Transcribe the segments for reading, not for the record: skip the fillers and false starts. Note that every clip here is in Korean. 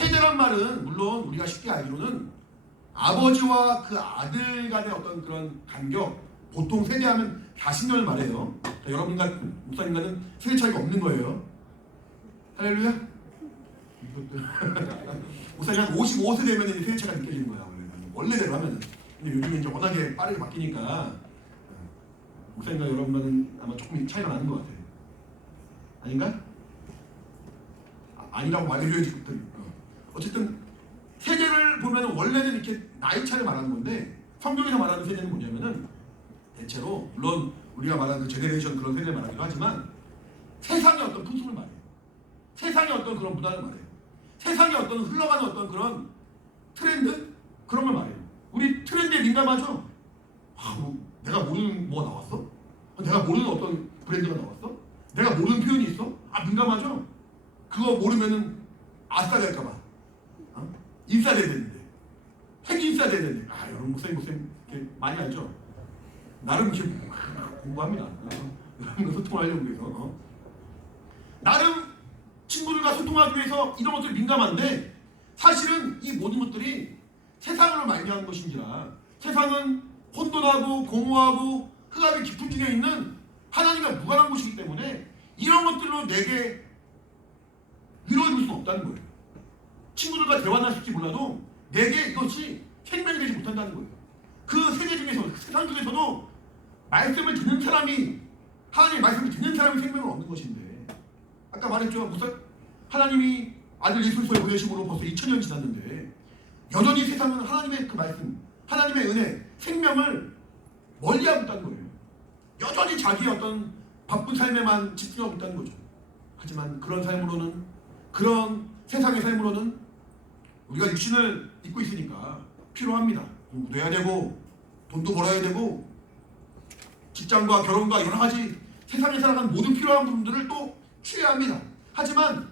세대란 말은 물론 우리가 쉽게 알기로는 아버지와 그 아들 간의 어떤 그런 간격, 보통 세대하면 40년을 말해요. 여러분과 목사님과는 세대 차이가 없는 거예요. 할렐루야? 목사님 한 55세 되면 세대 차이가 느껴지는 거야. 원래대로 하면은. 근데 요즘에 이제 워낙에 빠르게 바뀌니까 목사님과 여러분과는 아마 조금 차이가 나는 것 같아요. 아닌가? 아니라고 말해줘야지. 어쨌든 세대를 보면 원래는 이렇게 나이 차를 말하는 건데 성경에서 말하는 세대는 뭐냐면은 대체로 물론 우리가 말하는 그 제네레이션 그런 세대를 말하기도 하지만 세상의 어떤 풍습을 말해요. 세상의 어떤 그런 문화를 말해요. 세상의 어떤 흘러가는 어떤 그런 트렌드 그런 걸 말해요. 우리 트렌드에 민감하죠? 내가 모르는 뭐가 나왔어? 내가 모르는 어떤 브랜드가 나왔어? 내가 모르는 표현이 있어? 민감하죠? 그거 모르면은 아싸 될까봐 인싸돼야 되는데 핵 인싸돼야 되는데 여러분 목사님 많이 알죠? 나름 이렇게 공부합니다. 여러분과 소통하려고 해서 나름 친구들과 소통하기 위해서 이런 것들이 민감한데 사실은 이 모든 것들이 세상으로 말미암은 것인지라 세상은 혼돈하고 공허하고 흑암이 깊은 중에 있는 하나님과 무관한 곳이기 때문에 이런 것들로 내게 위로해 줄 수 없다는 거예요. 친구들과 대화는 하실지 몰라도 내게 이것이 생명이 되지 못한다는 거예요. 그 세계 중에서 세상 중에서도 말씀을 듣는 사람이 하나님의 말씀을 듣는 사람이 생명을 얻는 것인데 아까 말했죠. 하나님이 아들 예수 그리스도의 보내심으로 벌써 2000년 지났는데 여전히 세상은 하나님의 그 말씀 하나님의 은혜 생명을 멀리하고 있다는 거예요. 여전히 자기의 어떤 바쁜 삶에만 집중하고 있다는 거죠. 하지만 그런 삶으로는 그런 세상의 삶으로는 우리가 육신을 입고 있으니까 필요합니다. 공부도 해야 되고 돈도 벌어야 되고 직장과 결혼과 여러 가지 세상에 살아가는 모든 필요한 부분들을 또 취해야 합니다. 하지만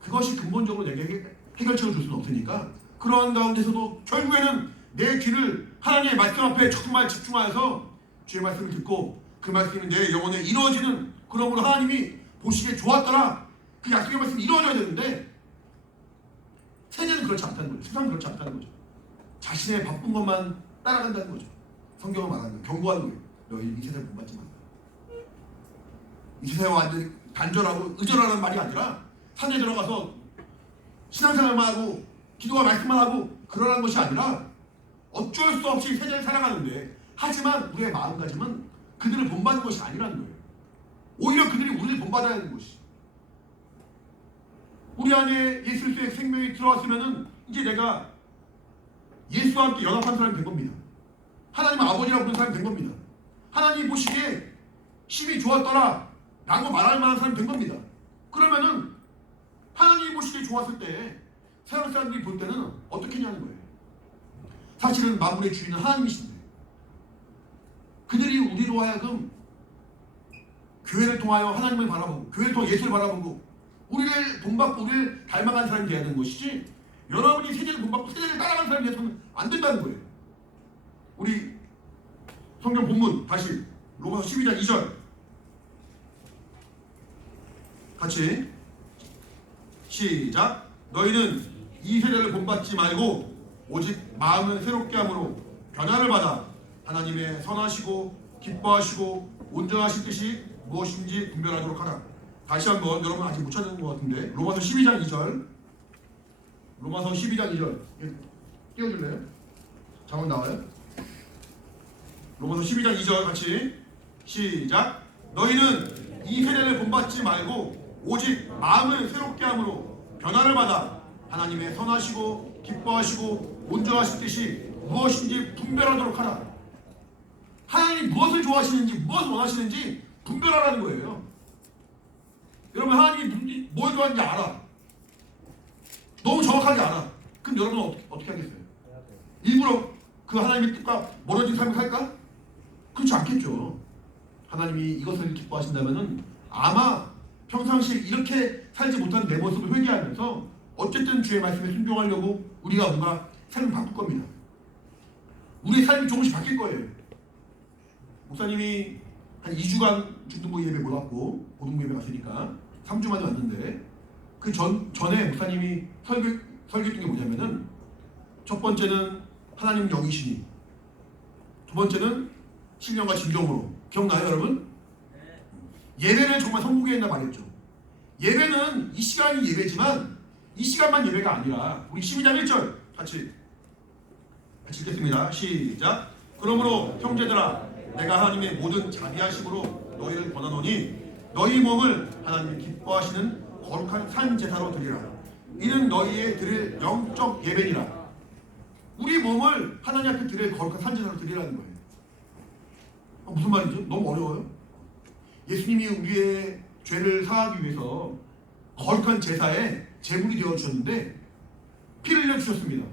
그것이 근본적으로 내게 해결책을 줄 수는 없으니까 그러한 가운데서도 결국에는 내 귀를 하나님의 말씀 앞에 정말 집중하여서 주의 말씀을 듣고 그 말씀이 내 영혼에 이루어지는 그러므로 하나님이 보시기에 좋았더라 그 약속의 말씀이 이루어져야 되는데 세대는 그렇지 않다는 거죠. 세상은 그렇지 않다는 거죠. 자신의 바쁜 것만 따라간다는 거죠. 성경을 말하는 거예요. 경고하는 거예요. 너희 이 세상을 본받지 말라. 이 세상에 완전히 단절하고 의절하라는 말이 아니라 산에 들어가서 신앙생활만 하고 기도와 말씀만 하고 그러라는 것이 아니라 어쩔 수 없이 세상을 살아가는데 하지만 우리의 마음가짐은 그들을 본받는 것이 아니라는 거예요. 오히려 그들이 우리를 본받아야 하는 것이. 우리 안에 예수 그리스도의 생명이 들어왔으면은 이제 내가 예수와 함께 연합한 사람이 된 겁니다. 하나님 아버지라고 부르는 사람이 된 겁니다. 하나님 보시기에 심히 좋았더라 라고 말할 만한 사람이 된 겁니다. 그러면은 하나님이 보시기에 좋았을 때 세상 사람들이 볼 때는 어떻게 하냐는 거예요. 사실은 만물의 주인은 하나님이신데 그들이 우리로 하여금 교회를 통하여 하나님을 바라보고 교회를 통해 예수를 바라보고 우리를 본받고 우리를 닮아가는 사람이 되어야 되는 것이지 여러분이 세대를 본받고 세대를 따라가는 사람이 되어서는 안 된다는 거예요. 우리 성경 본문 다시 로마서 12장 2절 같이 시작. 너희는 이 세대를 본받지 말고 오직 마음을 새롭게 함으로 변화를 받아 하나님의 선하시고 기뻐하시고 온전하신 뜻이 무엇인지 분별하도록 하라. 다시 한번 여러분 아직 못 찾는 것 같은데 로마서 12장 2절 로마서 12장 2절 띄워줄래요? 잠깐 나와요? 로마서 12장 2절 같이 시작. 너희는 이 세대를 본받지 말고 오직 마음을 새롭게 함으로 변화를 받아 하나님의 선하시고 기뻐하시고 온전하신 뜻이 무엇인지 분별하도록 하라. 하나님이 무엇을 좋아하시는지 무엇을 원하시는지 분별하라는 거예요. 여러분 하나님이 뭘 좋아하는지 알아. 너무 정확하게 알아. 그럼 여러분은 어떻게 하겠어요? 일부러 그 하나님의 뜻과 멀어진 삶을 살까? 그렇지 않겠죠. 하나님이 이것을 기뻐하신다면은 아마 평상시에 이렇게 살지 못한 내 모습을 회개하면서 어쨌든 주의 말씀에 순종하려고 우리가 뭔가 삶을 바꿀 겁니다. 우리의 삶이 조금씩 바뀔 거예요. 목사님이 한 2주간 중등부 예배 못 왔고 고등부 예배 갔으니까 3주 만에 왔는데 그 전에 목사님이 설교했던 게 뭐냐면은 첫 번째는 하나님 영이시니, 두 번째는 신령과 진정으로. 기억나요 여러분? 예배를 정말 성공해야 한다 말했죠. 예배는 이 시간이 예배지만 이 시간만 예배가 아니라 우리 12장 1절 같이 읽겠습니다. 시작. 그러므로 형제들아 내가 하나님의 모든 자비하심으로 너희를 권하노니 너희 몸을 하나님 기뻐하시는 거룩한 산 제사로 드리라. 이는 너희의 드릴 영적 예배니라. 우리 몸을 하나님 앞에 드릴 거룩한 산 제사로 드리라는 거예요. 무슨 말이죠? 너무 어려워요. 예수님이 우리의 죄를 사하기 위해서 거룩한 제사에 제물이 되어 주셨는데 피를 흘려 주셨습니다.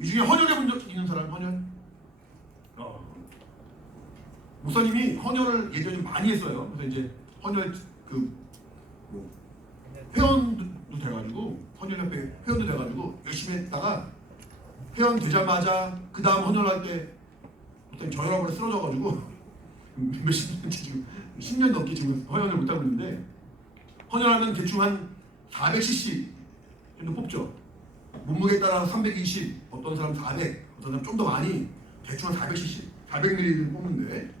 이 중에 헌혈해 본 적 있는 사람? 헌혈? 목사님이 헌혈을 예전에 많이 했어요. 그래서 이제 헌혈 회원도 돼가지고 헌혈협회 회원도 돼가지고 열심히 했다가 회원 되자마자 그 다음 헌혈할 때 목사님 저혈압으로 쓰러져가지고 몇십 년째 지금 10년 넘게 지금 헌혈을 못하고 있는데 헌혈하면 대충 한 400cc 정도 뽑죠. 몸무게에 따라 320, 어떤 사람 400, 어떤 사람 좀 더 많이 대충 한 400cc, 400ml를 뽑는데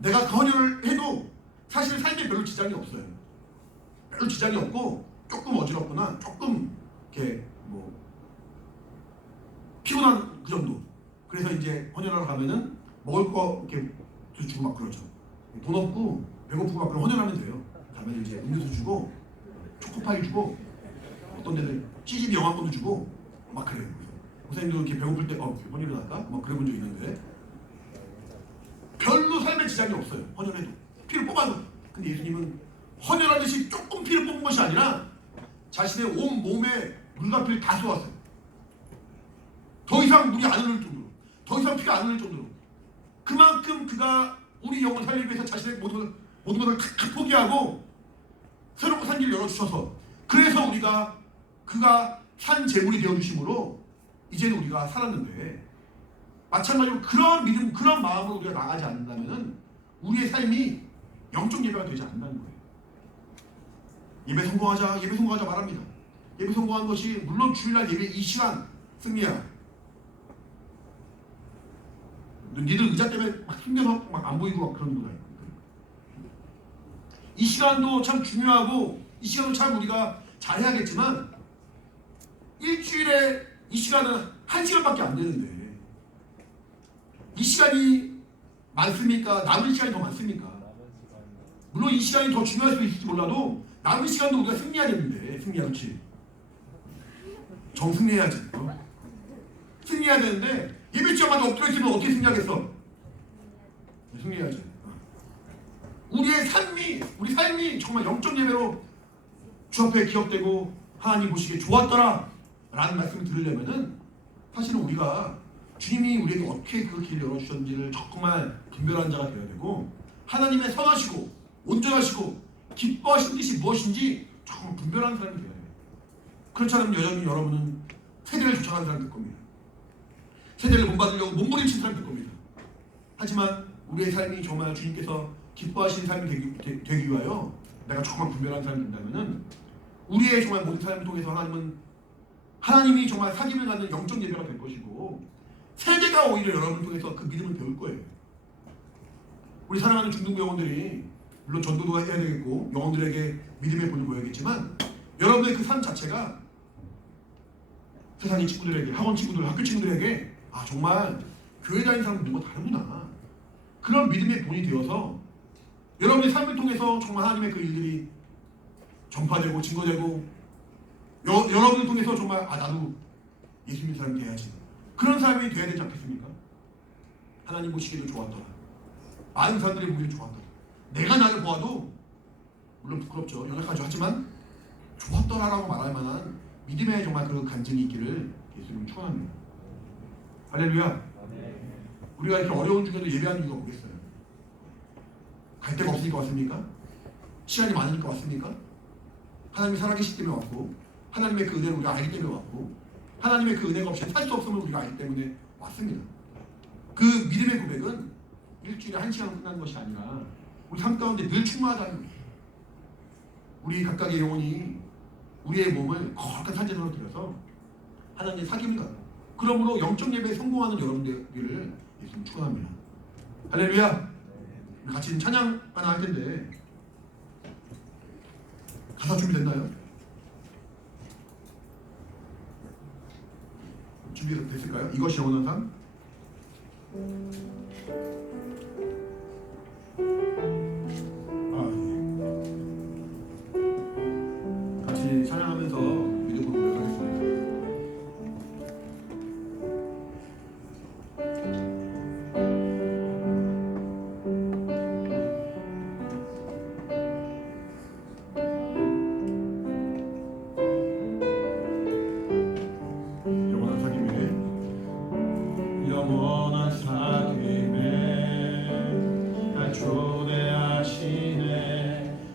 내가 헌혈을 해도 사실 삶에 별로 지장이 없어요. 별로 지장이 없고 조금 어지럽거나 조금 이렇게 뭐 피곤한 그 정도. 그래서 이제 헌혈하러 가면은 먹을 거 이렇게 주고 막 그러죠. 돈 없고 배고프고 막 그럼 헌혈하면 돼요. 가면 이제 음료수 주고 초코파이 주고 어떤 데는 찌집이 영화권도 주고 막 그래요. 선생님도 이렇게 배고플 때 헌혈을 할까? 막 그래 본 적 있는데 별로 삶에 지장이 없어요. 헌혈해도 피를 뽑아도. 근데 예수님은 헌혈하듯이 조금 피를 뽑은 것이 아니라 자신의 온 몸에 물과 피를 다 쏘았어요. 더 이상 물이 안 흐를 정도로, 더 이상 피가 안 흐를 정도로. 그만큼 그가 우리 영혼 살리기 위해서 자신의 모든 것을 다 포기하고 새롭게 산 길을 열어주셔서, 그래서 그가 산 제물이 되어주심으로 이제는 우리가 살았는데, 마찬가지로 그런 믿음, 그런 마음으로 우리가 나가지 않는다면 우리의 삶이 영적 예배가 되지 않는다는 거예요. 예배 성공하자 말합니다. 예배 성공한 것이 물론 주일날 예배 이 시간 승리야. 니들 의자 때문에 막 힘겨서 막 안 보이고 막 그런 거다. 이 시간도 참 중요하고 이 시간도 참 우리가 잘해야겠지만 일주일에 이 시간은 1시간밖에 안 되는데 이 시간이 많습니까? 남은 시간이 더 많습니까? 물론 이 시간이 더 중요할 수 있을지 몰라도 남은 시간도 우리가 승리해야 되는데, 그렇지? 정승리해야지. 승리해야 되는데 예배 시간마다 엎드려 있으면 어떻게 승리하겠어? 승리해야지. 우리 삶이 정말 영적 예배로 주 앞에 기억되고 하나님 보시기에 좋았더라 라는 말씀을 들으려면은 사실은 우리가 주님이 우리에게 어떻게 그 길을 열어주셨는지를 정말 분별한 자가 되어야 되고, 하나님의 선하시고 온전하시고 기뻐하신 뜻이 무엇인지 정말 분별하는 사람이 되어야 돼요. 그렇지 않으면 여전히 여러분은 세대를 쫓아가는 사람이 될 겁니다. 세대를 본받으려고 몸부림치는 사람이 될 겁니다. 하지만 우리의 삶이 정말 주님께서 기뻐하시는 삶이 되기 위하여 내가 정말 분별한 사람이 된다면 우리의 정말 모든 삶을 통해서 하나님이 정말 사귐을 갖는 영적 예배가 될 것이고, 세대가 오히려 여러분을 통해서 그 믿음을 배울 거예요. 우리 사랑하는 중등부 영혼들이 물론 전도도 해야 되겠고 영혼들에게 믿음의 본을 보여야겠지만, 여러분의 그 삶 자체가 세상의 친구들에게, 학원 친구들, 학교 친구들에게 정말 교회 다니는 사람은 뭔가 다르구나, 그런 믿음의 본이 되어서 여러분의 삶을 통해서 정말 하나님의 그 일들이 전파되고 증거되고 여러분을 통해서 정말 나도 예수 믿는 사람이 돼야지, 그런 사람이 돼야 되지 않겠습니까? 하나님 보시기에도 좋았더라, 많은 사람들이 보기에도 좋았더라, 내가 나를 보아도 물론 부끄럽죠, 연약하죠, 하지만 좋았더라라고 말할 만한 믿음의 정말 그런 간증이 있기를 예수님 축원합니다. 할렐루야. 우리가 이렇게 어려운 중에도 예배하는 이유가 뭐겠어요? 갈 데가 없으니까 왔습니까? 시간이 많으니까 왔습니까? 하나님이 살아계시기 때문에 왔고, 하나님의 그 은혜를 우리가 알기 때문에 왔고, 하나님의 그 은혜가 없이 살 수 없음을 우리가 알기 때문에 왔습니다. 그 믿음의 고백은 일주일에 1시간 끝나는 것이 아니라 우리 삶 가운데 늘 충만하다는 거예요. 우리 각각의 영혼이 우리의 몸을 거룩한 산재로 드려서 하나님의 사귐을 가요. 그러므로 영적 예배에 성공하는 여러분들을 예수님 축원합니다. 할렐루야. 우리 같이 찬양 하나 할 텐데 가사 준비됐나요? 준비됐을까요? 이것이 영원한 삶? 같이 찬양하면서 믿음으로 고백하겠습니다. 영원한 사귐에 날 초대하시네.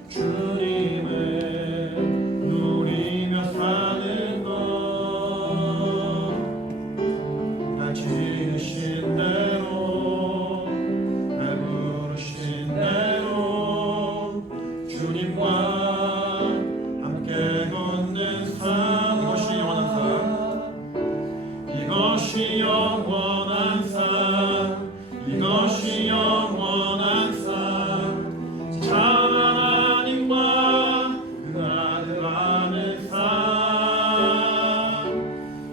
주님을 누리며 사는 것, 날 지으신 대로, 날 부르신 대로 주님과 함께 걷는 삶. 이것이 영원한 삶, 이것이 영원한 삶, 참 하나님과 그 아들 안의 삶.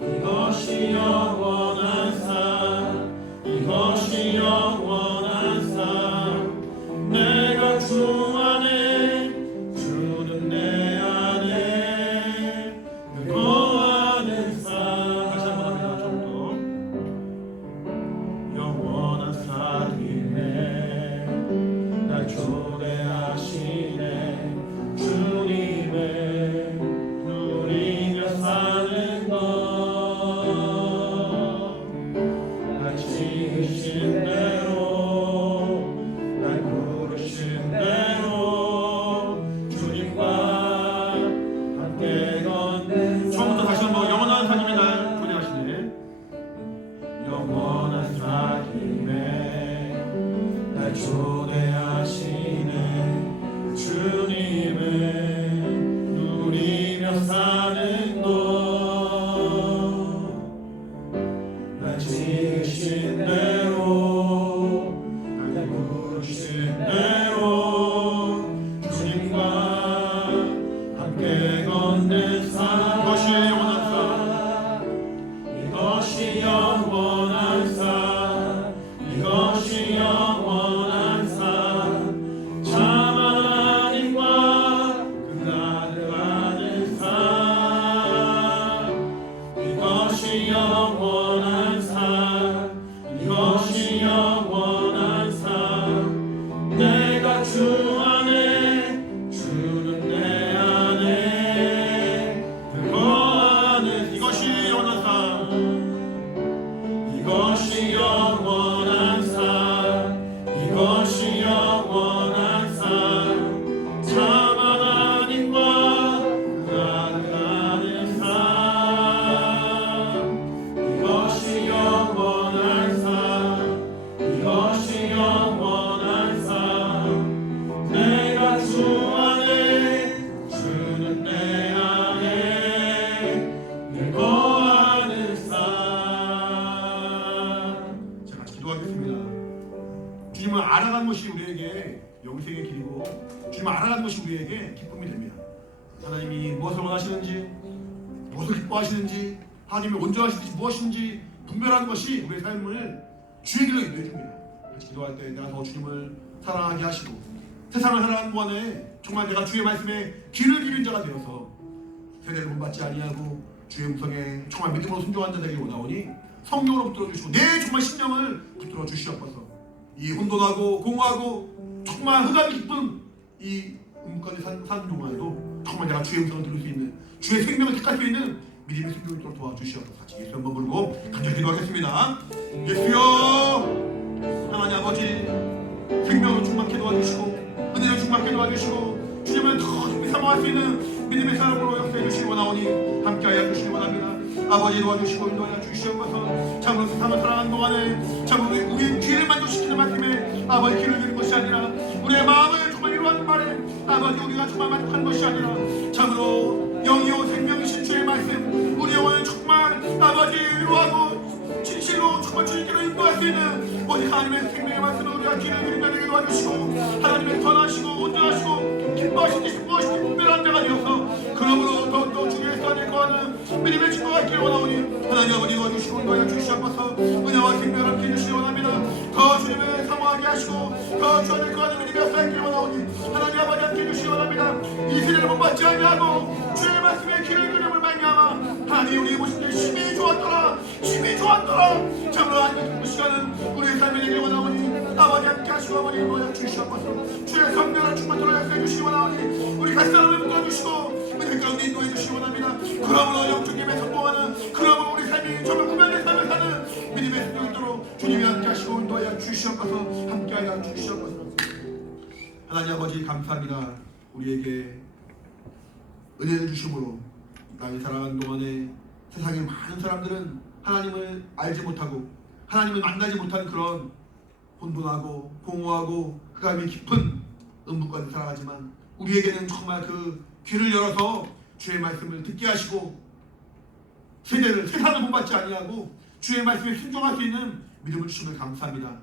이것이 영원한 삶, 이것이 영원한 삶. 내가 주 안에, 주는 내 안에 거하는 삶. 영원한 사귐에 날 초대하시네. 주님을 누리며 사는 것, 날 지으신 대로, 날 부르신 대로 주님과 함께 걷는. 처음부터 다시 한번 영원한 사귐이 날 초대하시네. 영원한 사귐에 날 초대하시네. 주님을 누리며 사는 것, 날 지으신 대로, 날 부르신 대로 주님과 함께 걷는 삶. 이것이 영원한 삶, 이것이 영원한 삶, 이것이 영원한 삶, 참 하나님과 그 아들 아는 삶. 이것이 영원한 삶, 이것이 영원한 삶. 내가 주 안에, 주는 내 안에 거하는. 이것이 영원한 삶, 이것이 영원한 삶, 이것이 영원한 삶, 참 하나님과 그 아들 아는 삶. 이것이 영원한 삶, 이것이 영원한 삶. 내가 주 안에, 주는 내 안에 늘 거하는 삶. 자, 같이 기도하겠습니다. 주님을 알아가는 것이 우리에게 영생의 길이고, 주님을 알아가는 것이 우리에게 기쁨이 됩니다. 하나님이 무엇을 원하시는지, 무엇을 기뻐하시는지, 하나님이 온전하시는지 무엇인지 분별하는 것이 우리의 삶을 주의 길로 인도해 줍니다. 같이 기도할 때 내가 더 주님을 사랑하게 하시고, 세상을 살아가는 동안에 정말 내가 주의 말씀에 귀를 기울인 자가 되어서 세대를 본받지 아니하고 주의 음성에 정말 믿음으로 순종한 자 되길 원하오니 성령으로 붙들어 주시고 내 정말 심령을 붙들어 주시옵소서. 이 혼돈하고 공허하고 정말 흑암이 깊은 이 음까지 사는 동안에도 정말 내가 주의 음성을 들을 수 있는, 주의 생명을 택할 수 있는 믿음의 순종을 있도록 도와주시옵소서. 같이 예수 한번 부르고 간절히 기도하겠습니다. 예수여, 하나님 아버지, 생명을 충만케 도와주시고 은혜를 충만케 도와주시고 주님을 더 깊이 사모할 수 있는 믿음의 사람으로 역사해 주시기 원하오니 함께하여 주시기 원합니다. 아버지 도와주시고 인도하여 주시옵소서. 참으로 세상을 살아가는 동안에 참으로 우리의 귀를 만족시키는 말씀에 아버지 귀를 드리는 것이 아니라 우리의 마음을 정말 위로하는 말에 아버지 우리가 정말 만족하는 것이 아니라 참으로 영이요 생명이신 주의 말씀 우리 영혼을 정말 아버지 위로하고 진실로 정말 주님께로 인도할 수 있는 오직 하나님의 생명의 말씀을 우리가 길을 그리게 도와주시고 하나님의 선하시고 온전하시고 기뻐하신 지 무엇이고 특별한 자가 되어서 그러므로 더욱더 주의 선에 거하는 믿음의 증거가 있기를 원하오니 하나님 아버지 도와주시고 인도하여 주시옵소서. 은혜와 생명을 함께 해주시기 원합니다. 더 주님을 사모하게 하시고 더 주 안에 거하는 믿음의 역사가 있기를 원하오니 하나님 아버지 함께 해주시기 원합니다. 이 세대를 본받지 아니하고 주의 말씀에 귀를 기름을 말미암아 하나님 우리 보실 때 힘이 좋았더라 참으로 하나님 그 시간은 우리의 삶에 되기를 원하오니 아버지 함께 하시고 아버지 인도하여 주시옵소서. 주의 성령을 충만토록 역사해 주시기 원하오니 우리 각 사람을 묶어주시고 은혜 가운데 인도해 주시기 원합니다. 그러므로 영적 예배에 성공하는 그러므로 우리 삶이 정말 구별된 삶을 사는 믿음의 생명이 있도록 주님이 함께 하시고 인도하여 주시옵소서. 함께하여 주시옵소서. 하나님 아버지 감사합니다. 우리에게 은혜를 주심으로 나의 살아가는 동안에 세상의 많은 사람들은 하나님을 알지 못하고 하나님을 만나지 못하는 그런 혼돈하고 공허하고 흑암이 깊은 음부 가운데 살아가지만 우리에게는 정말 그 귀를 열어서 주의 말씀을 듣게 하시고 세상을 본받지 아니하고 주의 말씀에 순종할 수 있는 믿음을 주심을 감사합니다.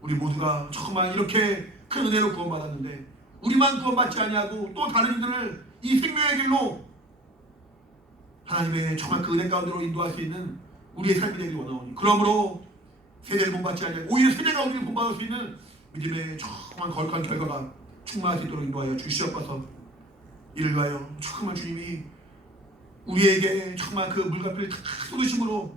우리 모두가 정말 이렇게 큰 은혜로 구원받았는데 우리만 구원받지 아니하고 또 다른 이들을 이 생명의 길로 하나님의 정말 그 은혜 가운데로 인도할 수 있는 우리의 삶이 되길 원하오니 그러므로 세대를 본받지 아니하고 오히려 세대가 우리를 본받을 수 있는 믿음의 정말 거룩한 결과가 충만할 수 있도록 인도하여 주시옵소서. 이를 위하여 정말 주님이 우리에게 정말 그 물가피를 다 쏟으심으로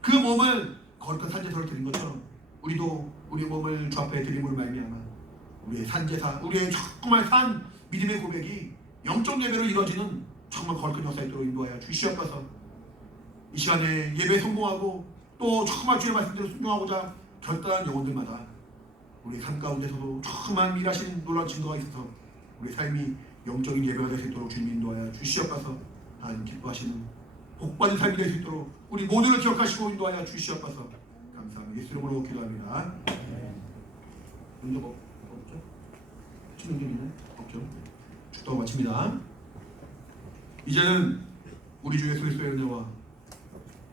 그 몸을 거룩한 산제사로 드린 것처럼 우리도 우리 몸을 주 앞에 드림으로 말미암아 우리의 산제사 우리의 정말 산 믿음의 고백이 영적 예배로 이루어지는 정말 거룩한 역사 있도록 인도하여 주시옵소서. 이 시간에 예배에 성공하고 또 정말 주의 말씀대로 순종하고자 결단한 영혼들마다 우리 삶 가운데서도 정말 일하신 놀라운 증거가 있어서 우리 삶이 영적인 예배가 될 수 있도록 주님 인도하여 주시옵소서. 하나님 기뻐하시는 복받은 삶이 될 수 있도록 우리 모두를 기억하시고 인도하여 주시옵소서. 감사합니다. 예수 이름으로 기도합니다. 응답 없죠? 충격이네? 없죠? 축도가 마칩니다. 이제는 우리 주 예수 그리스도의 은혜와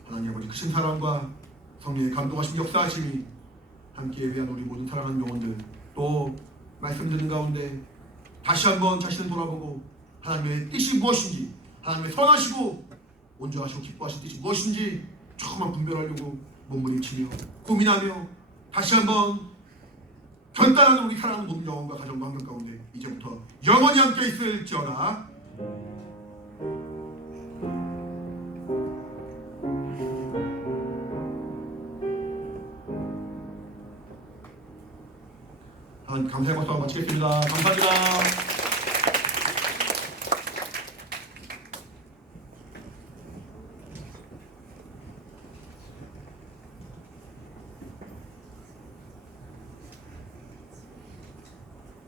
하나님 아버지 크신 사랑과 성령의 감동하신 역사하심이 함께 예배한 우리 모든 사랑하는 영혼들 또 말씀 듣는 가운데 다시 한번 자신을 돌아보고 하나님의 뜻이 무엇인지 하나님의 선하시고 온전하시고 기뻐하신 뜻이 무엇인지 정말 분별하려고 몸부림치며 고민하며 다시 한번 결단하는 우리 사랑하는 모든 영혼과 가정과 환경 가운데 이제부터 영원히 함께 있을지어다. 감사의 박수와 마치겠습니다. 감사합니다.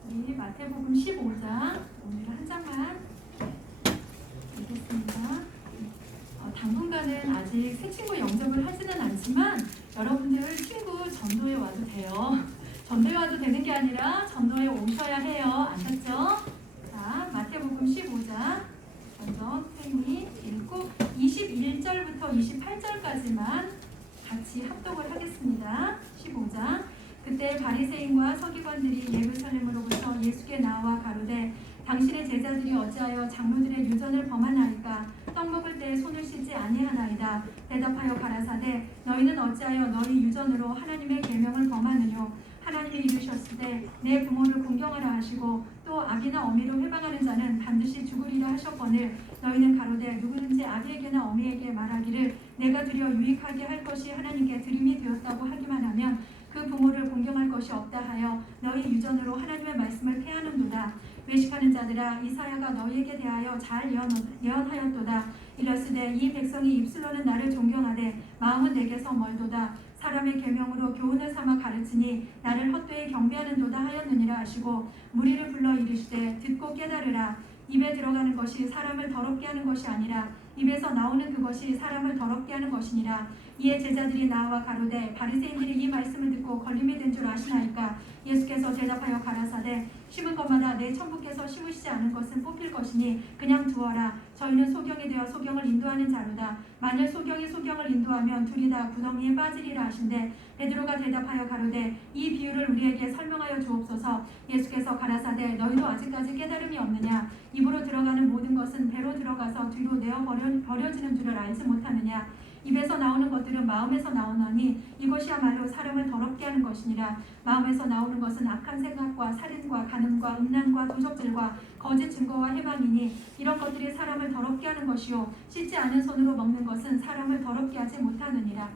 우리 마태복음 15장 오늘 한 장만 읽겠습니다. 당분간은 아직 새 친구 영접을 하지는 않지만 여러분들 친구 전도에 와도 돼요. 전도에 와도 되는 게 아니라 전도에 오셔야 해요. 아셨죠? 자, 마태복음 15장 먼저 선생님이 읽고 21절부터 28절까지만 같이 합독을 하겠습니다. 15장 그때 바리새인과 서기관들이 예루살렘으로부터 예수께 나와 가로되 당신의 제자들이 어찌하여 장로들의 유전을 범하나이까? 떡 먹을 때 손을 씻지 아니하나이다. 대답하여 가라사대 너희는 어찌하여 너희 유전으로 하나님의 계명을 범하느뇨? 하나님이 이르셨을 때 내 부모를 공경하라 하시고 또 아기나 어미로 회방하는 자는 반드시 죽으리라 하셨거늘 너희는 가로되 누구든지 아기에게나 어미에게 말하기를 내가 드려 유익하게 할 것이 하나님께 드림이 되었다고 하기만 하면 그 부모를 공경할 것이 없다 하여 너희 유전으로 하나님의 말씀을 폐하는도다. 외식하는 자들아 이사야가 너희에게 대하여 잘 예언하였도다. 이랬으되 이 백성이 입술로는 나를 존경하되 마음은 내게서 멀도다. 사람의 계명으로 교훈을 삼아 가르치니 나를 헛되이 경배하는도다 하였느니라 하시고 무리를 불러 이르시되 듣고 깨달으라. 입에 들어가는 것이 사람을 더럽게 하는 것이 아니라 입에서 나오는 그것이 사람을 더럽게 하는 것이니라. 이에 제자들이 나와 가로되 바리새인들이 이 말씀을 듣고 걸림이 된 줄 아시나이까? 예수께서 대답하여 가라사대 심은 것마다 내 천부께서 심으시지 않은 것은 뽑힐 것이니 그냥 두어라. 저희는 소경이 되어 소경을 인도하는 자로다. 만일 소경이 소경을 인도하면 둘이 다 구덩이에 빠지리라 하신대 베드로가 대답하여 가로되 이 비유를 우리에게 설명하여 주옵소서. 예수께서 가라사대 너희도 아직까지 깨달음이 없느냐. 입으로 들어가는 모든 것은 배로 들어가서 뒤로 내어 버려지는 줄을 알지 못하느냐. 입에서 나오는 것들은 마음에서 나오나니 이것이야말로 사람을 더럽게 하는 것이니라. 마음에서 나오는 것은 악한 생각과 살인과 간음과 음란과 도적질과 거짓 증거와 해방이니 이런 것들이 사람을 더럽게 하는 것이요 씻지 않은 손으로 먹는 것은 사람을 더럽게 하지 못하느니라.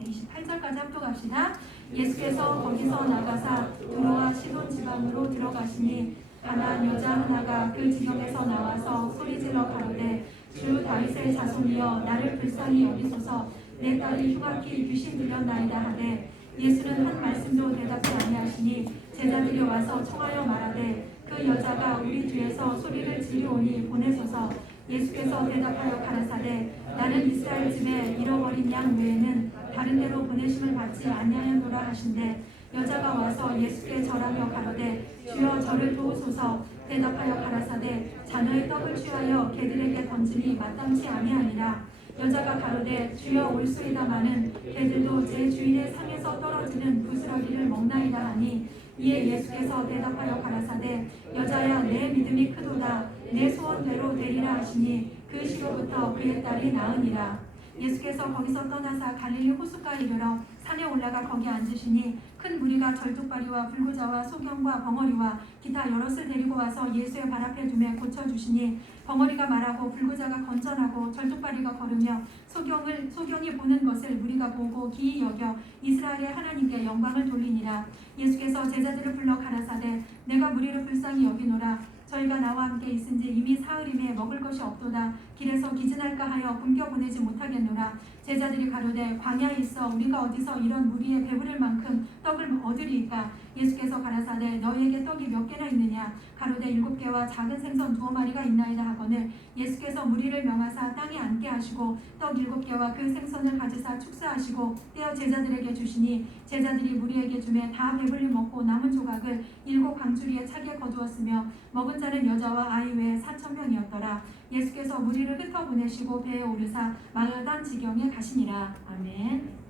28절까지 합독합시다. 예수께서 거기서 나가사 두로와 시돈 지방으로 들어가시니 가나안 여자 하나가 그 지역에서 나와서 소리질러 가로되 주 다윗의 자손이여 나를 불쌍히 여기소서. 내 딸이 흉악히 귀신 들렸나이다 하되 예수는 한 말씀도 대답지 아니하시니 제자들이 와서 청하여 말하되 그 여자가 우리 뒤에서 소리를 지르오니 보내소서. 예수께서 대답하여 가라사대 나는 이스라엘 집에 잃어버린 양 외에는 다른 데로 보내심을 받지 아니하였노라 하신대 여자가 와서 예수께 절하며 가로되 주여 저를 도우소서. 대답하여 가라사대 자녀의 떡을 취하여 개들에게 던짐이 마땅치 아니하니라. 여자가 가로되 주여 올소이다마는 개들도 제 주인의 상에서 떨어지는 부스러기를 먹나이다 하니 이에 예수께서 대답하여 가라사대 여자야 내 믿음이 크도다. 내 소원대로 되리라 하시니 그 시로부터 그의 딸이 나으니라. 예수께서 거기서 떠나사 갈릴리 호숫가에 이르러 산에 올라가 거기 앉으시니 큰 무리가 절뚝발이와 불구자와 소경과 벙어리와 기타 여럿을 데리고 와서 예수의 발 앞에 두매 고쳐주시니 벙어리가 말하고 불구자가 건전하고 절뚝발이가 걸으며 소경이 보는 것을 무리가 보고 기이 여겨 이스라엘의 하나님께 영광을 돌리니라. 예수께서 제자들을 불러 가라사대 내가 무리를 불쌍히 여기노라. 저희가 나와 함께 있은지 이미 사흘임에 먹을 것이 없도다. 길에서 기진할까 하여 굶겨 보내지 못하겠노라. 제자들이 가로되 광야에 있어 우리가 어디서 이런 무리의 배부를 만큼 떡을 얻으리이까. 예수께서 가라사대 너희에게 떡이 몇 개나 있느냐. 가로되 7개와 작은 생선 2마리가 있나이다 하거늘 예수께서 무리를 명하사 땅에 앉게 하시고 떡 7개와 그 생선을 가지사 축사하시고 떼어 제자들에게 주시니 제자들이 무리에게 주매 다 배불리 먹고 남은 조각을 7 광주리에 차게 거두었으며 먹은 자는 여자와 아이 외에 4,000명이었더라. 예수께서 무리를 흩어 보내시고 배에 오르사 마가단 지경에 가시니라. 아멘.